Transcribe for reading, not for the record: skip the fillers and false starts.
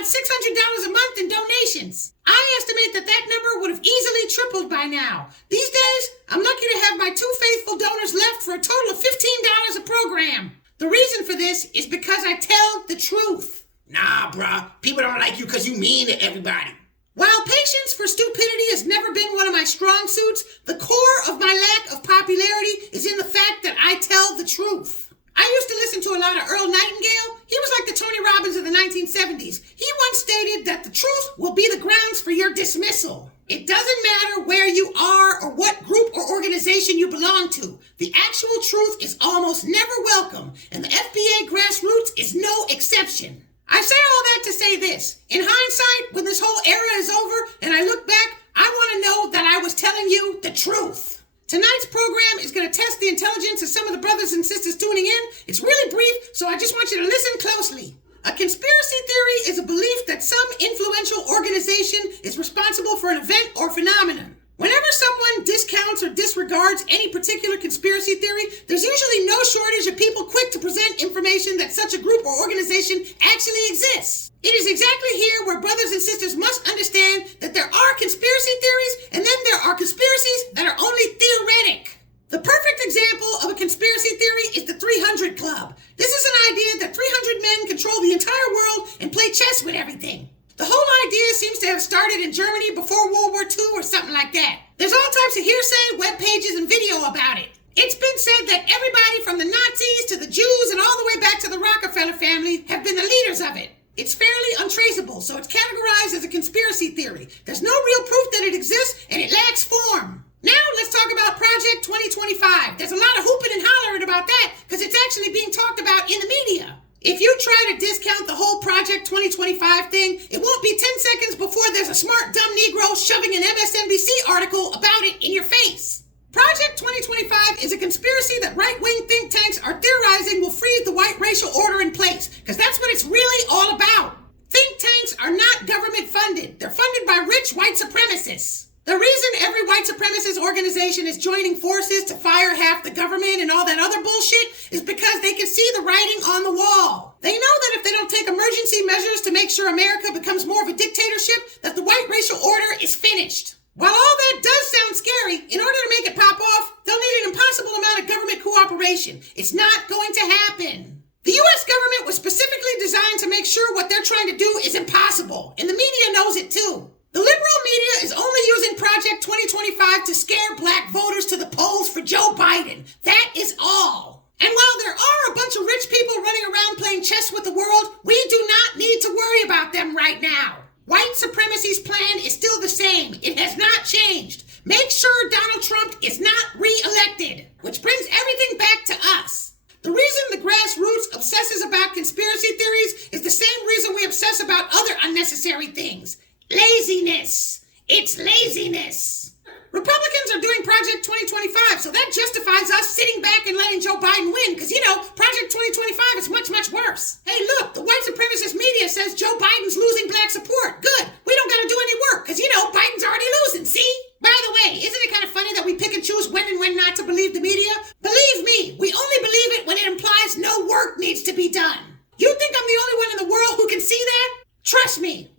about $600 a month in donations. I estimate that number would have easily tripled by now. These days, I'm lucky to have my 2 faithful donors left for a total of $15 a program. The reason for this is because I tell the truth. Nah, bruh. People don't like you because you mean to everybody. While patience for stupidity has never been one of my strong suits, the core of my lack of popularity is in the fact that I tell the truth. I used to listen to a lot of Earl Nightingale. He was like the Tony Robbins of the 1970s. He once stated that the truth will be the grounds for your dismissal. It doesn't matter where you are or what group or organization you belong to. The actual truth is almost never welcome, and the FBA grassroots is no exception. I say all that to say this. In hindsight, when this whole era is over and I look back, I want to know that I was telling you the truth. Tonight's program is going to test the intelligence of some of the brothers and sisters tuning in. It's really brief, so I just want you to listen closely. A conspiracy theory is a belief that some influential organization is responsible for an event or phenomenon. Whenever someone discounts or disregards any particular conspiracy theory, there's usually no shortage of people quick to present information that such a group or organization actually exists. It is exactly here where brothers and sisters must understand that there are conspiracy theories, and then there are conspiracies that are only theoretic. The perfect example of a conspiracy theory is the 300 Club. This is an idea that 300 men control the entire world and play chess with everything. The whole idea seems to have started in Germany before World War II or something like that. There's all types of hearsay, web pages, and video about it. It's been said that everybody from the Nazis to the Jews and all the way back to the Rockefeller family have been the leaders of it. It's fairly untraceable, so it's categorized as a conspiracy theory. There's no real proof that it exists, and it lacks form. Now let's talk about Project 2025. There's a lot of hooping and hollering about that because it's actually being talked about in the media. If you try to discount the whole Project 2025 thing, it won't be 10 seconds before there's a smart, dumb Negro shoving an MSNBC article about it in your face. Project 2025 is a conspiracy that right-wing think tanks are theorizing will freeze the white racial order in place, because that's what it's really all about. Think tanks are not government funded. They're funded by rich white supremacists. The reason every white supremacist organization is joining forces to fire half the government and all that other bullshit is because they can see the writing on the wall. They know that if they don't take emergency measures to make sure America becomes more of a dictatorship, that the white racial order is finished. While all that does sound scary, in order to make it pop off, they'll need an impossible amount of government cooperation. It's not going to happen. The U.S. government was specifically designed to make sure what they're trying to do is impossible, and the media knows it too. The liberal media is only using Project 2025 to scare black voters to the polls for Joe Biden. That is all. And while there are a bunch of rich people running around playing chess with the world, we do not need to worry about them right now. White supremacy's plan is still the same. It has not changed. Make sure Donald Trump is not re-elected, which brings everything back to us. The reason the grassroots obsesses about conspiracy theories is the same reason we obsess about other unnecessary things. Laziness. It's laziness. Republicans are doing Project 2025, so that justifies us sitting back and letting Joe Biden win, because, Project 2025 is much, much worse. Hey, look, the white supremacist media says Joe Biden's losing black support. Good. We don't got to do any work, because, Biden's already losing, see? By the way, isn't it kind of funny that we pick and choose when and when not to believe the media? Believe me, we only believe it when it implies no work needs to be done. You think I'm the only one in the world who can see that? Trust me,